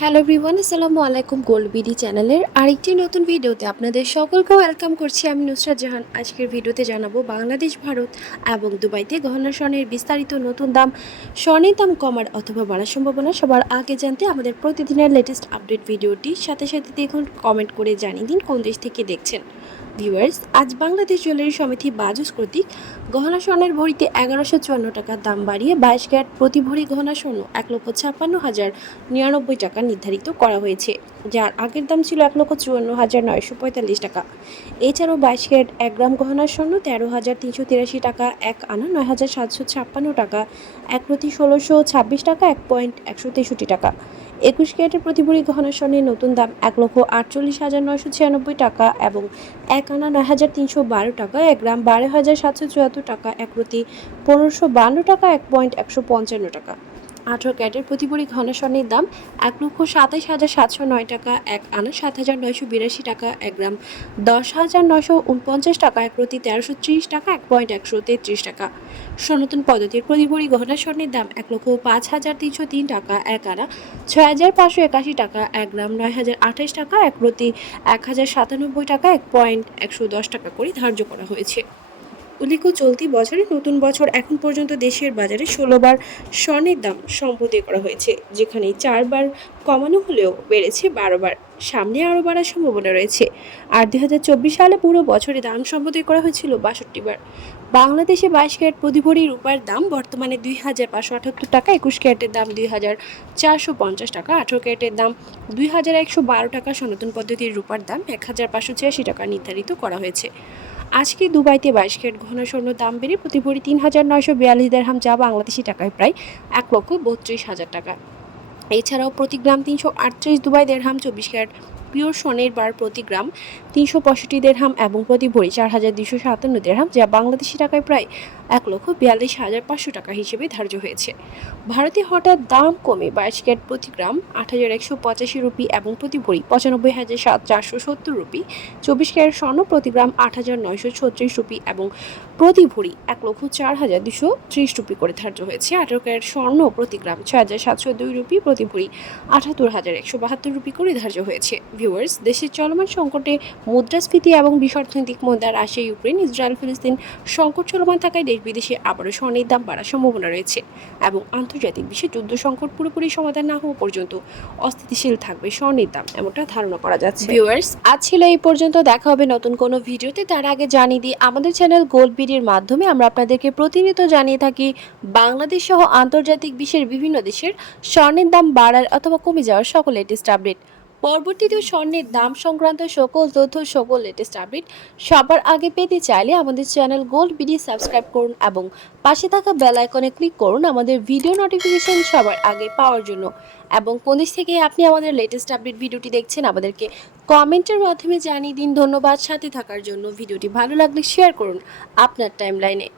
Hello everyone, আসসালামু আলাইকুম। Gold BD চ্যানেলের আরেকটি নতুন ভিডিওতে আপনাদের সকলকে ওয়েলকাম করছি। আমি নুসরাত জাহান। আজকের ভিডিওতে জানাবো বাংলাদেশ, ভারত এবং দুবাইতে গহনা স্বর্ণের বিস্তারিত নতুন দাম, স্বর্ণের দাম কমার অথবা বাড়ার সম্ভাবনা সবার আগে জানতে আমাদের প্রতিদিনের লেটেস্ট আপডেট ভিডিওটির সাথে সাথে দেখুন, কমেন্ট করে জানিয়ে দিন কোন দেশ থেকে দেখছেন। ভিউয়ার্স, আজ বাংলাদেশ জুয়েলারি সমিতি বাজুস কর্তৃক গহনা স্বর্ণের ভরিতে 1154 টাকা দাম বাড়িয়ে 22 ক্যারেট প্রতি ভরি গহনা স্বর্ণ 1,56,099 টাকা নির্ধারিত করা হয়েছে, যার আগের দাম ছিল 1,54,945 টাকা। এছাড়াও 22 ক্যারেট 1 গ্রাম গহনা স্বর্ণ 13,383 টাকা, 1 আনা 9,756 টাকা, 1 প্রতি 1,626 টাকা, 1.163 টাকা। 21 ক্যারেটের প্রতি ভরি গহনা স্বর্ণের নতুন দাম 1,48,996 টাকা এবং 1 আনা 9,312 টাকা, 1 গ্রাম 12,774 টাকা, 1 প্রতি 1,552 টাকা, 1.155 টাকা। 18 ক্যারেটের প্রতি ভরি ঘন স্বর্ণের দাম 1,27,709 টাকা, 1 আনা 7,982 টাকা, 1 গ্রাম 10,949 টাকা, 1 প্রতি 1,330 টাকা, 1.133 টাকা। সনাতন পদ্ধতির প্রতি ভরি গহনা স্বর্ণের দাম 1,05,303 টাকা, 1 আনা 6,581 টাকা, 1 গ্রাম 9,028 টাকা, 1 প্রতি 1,097 টাকা, 1.110 টাকা করে ধার্য করা হয়েছে। উল্লেখ্য, চলতি বছরে নতুন বছর এখন পর্যন্ত দেশের বাজারে 16 বার স্বর্ণের দাম সম্প্রতি করা হয়েছে, যেখানে 4 বার কমানো হলেও বেড়েছে 12 বার। সামনে আরও বাড়ার সম্ভাবনা রয়েছে। আর 2024 সালে পুরো বছরে দাম সম্প্রতি করা হয়েছিল 62 বার। বাংলাদেশে 22 ক্যারেট প্রতি ভরি রূপার দাম বর্তমানে 2,578 টাকা, 21 ক্যারেটের দাম 2,450 টাকা, 18 ক্যারেটের দাম 2,112 টাকা। সনাতন পদ্ধতির রূপার দাম 1,586 টাকা নির্ধারিত করা হয়েছে। আজকে দুবাইতে 22 ক্যারেট গহনা স্বর্ণ দাম বেড়ে প্রতি ভরি 3,942 দিরহাম, যা বাংলাদেশি টাকায় প্রায় 1,32,000 টাকা। এছাড়াও প্রতি গ্রাম 338 দুবাই দিরহাম, 24 ক্যারেট পিওর স্বর্ণের বার প্রতি গ্রাম 365 দিরহাম এবং প্রতি ভরি 4,257 দিরহাম, যা বাংলাদেশি টাকায় প্রায় 1,42,500 টাকা হিসেবে ধার্য হয়েছে। ভারতে হঠাৎ দাম কমে 22 ক্যারেট প্রতি গ্রাম 8,185 রুপি এবং প্রতি ভরি 95,470 রুপি, 24 ক্যারেট স্বর্ণ প্রতি গ্রাম 8,936 রুপি এবং প্রতি ভরি 1,04,230 রুপি করে ধার্য হয়েছে। 18 ক্যারেট স্বর্ণ প্রতি গ্রাম 6,702 রুপি, প্রতি ভরি 78,172 রুপি করে ধার্য হয়েছে। ভিউয়ার্স, দেশের চলমান সংকটে মুদ্রাস্ফীতি এবং অর্থনৈতিক মন্দা, রাশিয়া ইউক্রেন, ইসরায়েল ফিলিস্তিন সংকট চলমান থাকায় দেশ বিদেশে আবারও স্বর্ণের দাম বাড়ার সম্ভাবনা রয়েছে এবং আন্তর্জাতিক বিশ্বে যুদ্ধ সংকট পুরোপুরি সমাধান না হওয়া পর্যন্ত অস্থিতিশীল থাকবে স্বর্ণের দাম, এমনটা ধারণা করা যাচ্ছে। ভিউয়ার্স, আজ ছিল এই পর্যন্ত। দেখা হবে নতুন কোনো ভিডিওতে। তার আগে জানিয়ে দিই, আমাদের চ্যানেল গোল্ড বিডির মাধ্যমে আমরা আপনাদেরকে প্রতিনিয়ত জানিয়ে থাকি বাংলাদেশ সহ আন্তর্জাতিক বিশ্বের বিভিন্ন দেশের স্বর্ণের দাম বাড়ার অথবা কমে যাওয়ার সকল লেটেস্ট আপডেট। পরবর্তীতে স্বর্ণের দাম সংক্রান্ত সকল তথ্য, সকল লেটেস্ট আপডেট সবার আগে পেতে চাইলে আমাদের চ্যানেল গোল্ড বিডি সাবস্ক্রাইব করুন এবং পাশে থাকা বেল আইকনে ক্লিক করুন আমাদের ভিডিও নোটিফিকেশন সবার আগে পাওয়ার জন্য। এবং কোন দেশ থেকে আপনি আমাদের লেটেস্ট আপডেট ভিডিওটি দেখছেন আমাদেরকে কমেন্টের মাধ্যমে জানিয়ে দিন। ধন্যবাদ সাথে থাকার জন্য। ভিডিওটি ভালো লাগলে শেয়ার করুন আপনার টাইমলাইনে।